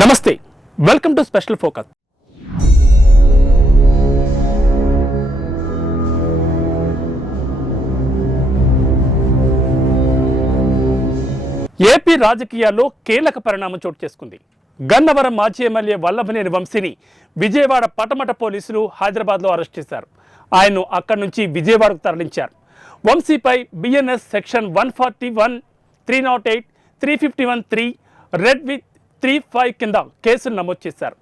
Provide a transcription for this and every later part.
నమస్తే, welcome to special focus. AP రాజకీయాల్లో కీలక పరిణామం చోటు చేసుకుంది. గన్నవరం మాజీ ఎమ్మెల్యే వల్లభనేని వంశీని విజయవాడ పటమట పోలీసులు హైదరాబాద్లో అరెస్ట్ చేశారు. ఆయన్ను అక్కడి నుంచి విజయవాడకు తరలించారు. వంశీపై బిఎన్ఎస్ సెక్షన్ 141, 308, 351(3), రెడ్ విత్ 35 కింద కేసులు నమోదు చేశారు.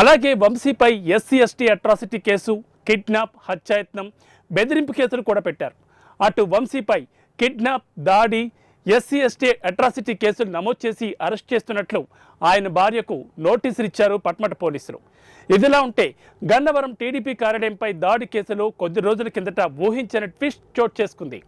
అలాగే వంశీపై SC/ST అట్రాసిటీ కేసు, కిడ్నాప్, హత్యాయత్నం, బెదిరింపు కేసులు కూడా పెట్టారు. అటు వంశీపై కిడ్నాప్, దాడి, SC/ST అట్రాసిటీ కేసులు నమోదు చేసి అరెస్ట్ చేస్తున్నట్లు ఆయన భార్యకు నోటీసులు ఇచ్చారు పట్మట పోలీసులు. ఇదిలా ఉంటే గన్నవరం టీడీపీ కార్యాలయంపై దాడి కేసులో కొద్ది రోజుల కిందట ఊహించని ట్విస్ట్ చోటు చేసుకుంది.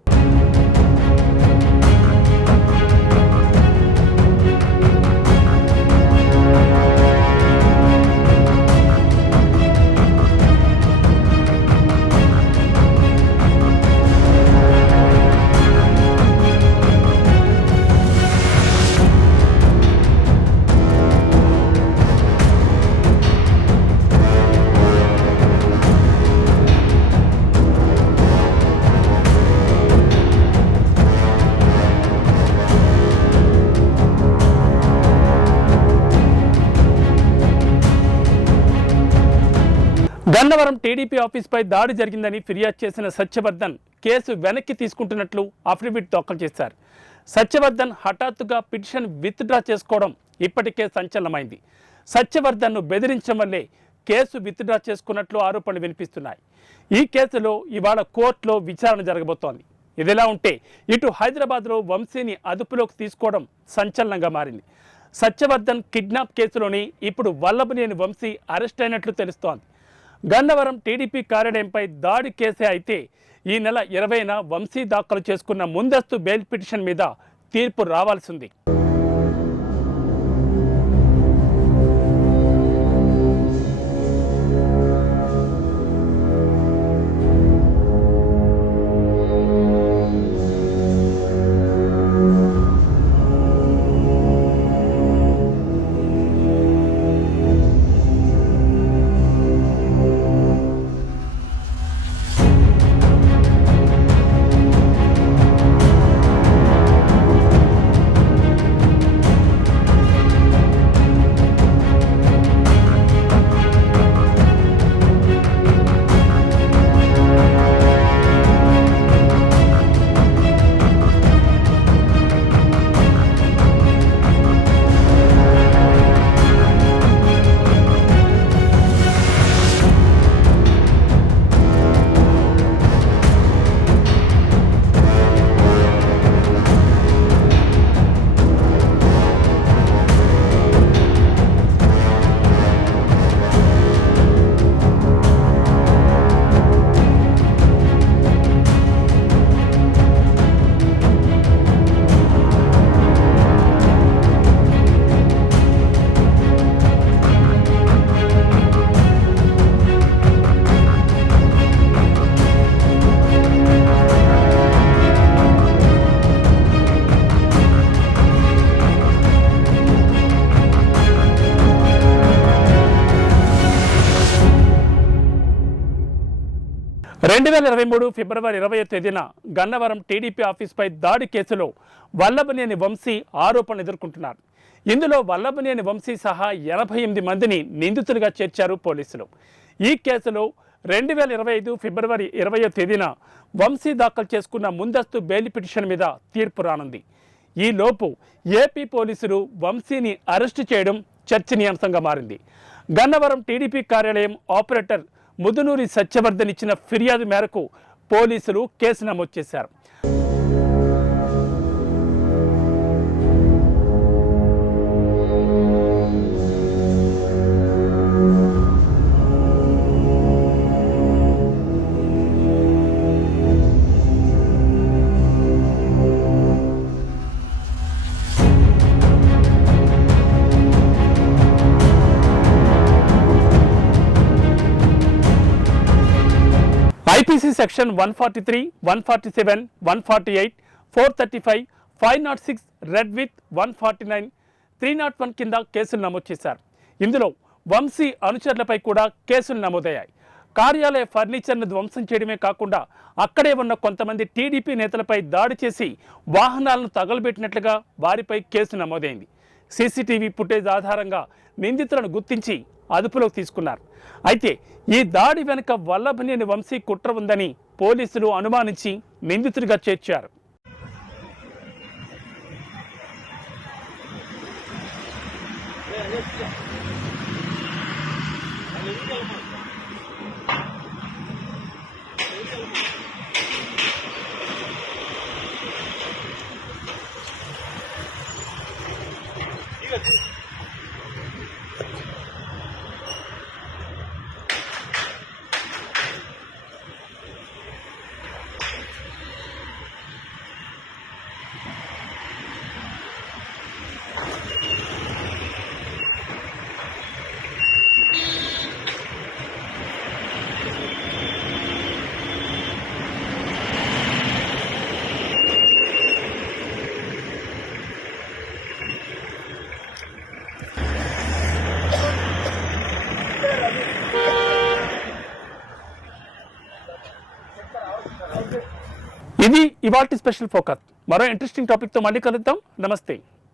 గన్నవరం టీడీపీ ఆఫీస్పై దాడి జరిగిందని ఫిర్యాదు చేసిన సత్యవర్ధన్ కేసు వెనక్కి తీసుకుంటున్నట్లు అఫిడవిట్ దాఖలు చేశారు. సత్యవర్ధన్ హఠాత్తుగా పిటిషన్ విత్డ్రా చేసుకోవడం ఇప్పటికే సంచలనమైంది. సత్యవర్ధన్ను బెదిరించడం వల్లే కేసు విత్డ్రా చేసుకున్నట్లు ఆరోపణలు వినిపిస్తున్నాయి. ఈ కేసులో ఇవాళ కోర్టులో విచారణ జరగబోతోంది. ఇదిలా ఉంటే ఇటు హైదరాబాద్లో వంశీని అదుపులోకి తీసుకోవడం సంచలనంగా మారింది. సత్యవర్ధన్ కిడ్నాప్ కేసులోని ఇప్పుడు వల్లభనేని వంశీ అరెస్ట్ అయినట్లు తెలుస్తోంది. గన్నవరం టీడీపీ కార్యాలయంపై దాడి కేసే అయితే ఈ నెల 20న వంశీ దాఖలు చేసుకున్న ముందస్తు బెయిల్ పిటిషన్ మీద తీర్పు రావాల్సింది. 2023 ఫిబ్రవరి 20వ తేదీన గన్నవరం టీడీపీ ఆఫీస్పై దాడి కేసులో వల్లభనేని వంశీ ఆరోపణలు ఎదుర్కొంటున్నారు. ఇందులో వల్లభనేని వంశీ సహా 88 మందిని నిందితులుగా చేర్చారు పోలీసులు. ఈ కేసులో 2025 ఫిబ్రవరి 20వ తేదీన వంశీ దాఖలు చేసుకున్న ముందస్తు బెయిల్ పిటిషన్ మీద తీర్పు రానుంది. ఈలోపు ఏపీ పోలీసులు వంశీని అరెస్టు చేయడం చర్చనీయాంశంగా మారింది. గన్నవరం టీడీపీ కార్యాలయం ఆపరేటర్ ముదునూరి సత్యవర్ధన్ ఇచ్చిన ఫిర్యాదు మేరకు పోలీసులు కేసు నమోదు చేశారు. ఐపీసీ సెక్షన్ 143, 147, 148, 435, 506, రెడ్ విత్ 149, 301 కింద కేసులు నమోదు చేశారు. ఇందులో వంశీ అనుచరులపై కూడా కేసులు నమోదయ్యాయి. కార్యాలయ ఫర్నిచర్ను ధ్వంసం చేయడమే కాకుండా అక్కడే ఉన్న కొంతమంది టీడీపీ నేతలపై దాడి చేసి వాహనాలను తగలబెట్టినట్లుగా వారిపై కేసు నమోదైంది. సీసీటీవీ ఫుటేజ్ ఆధారంగా నిందితులను గుర్తించి అదుపులోకి తీసుకున్నారు. అయితే ఈ దాడి వెనుక వల్లభనేని వంశీ కుట్ర ఉందని పోలీసులు అనుమానించి నిందితుడిగా చేర్చారు. ఇది ఇవాల్టి స్పెషల్ ఫోకస్. మరో ఇంట్రెస్టింగ్ టాపిక్తో మళ్ళీ కలుద్దాం. నమస్తే.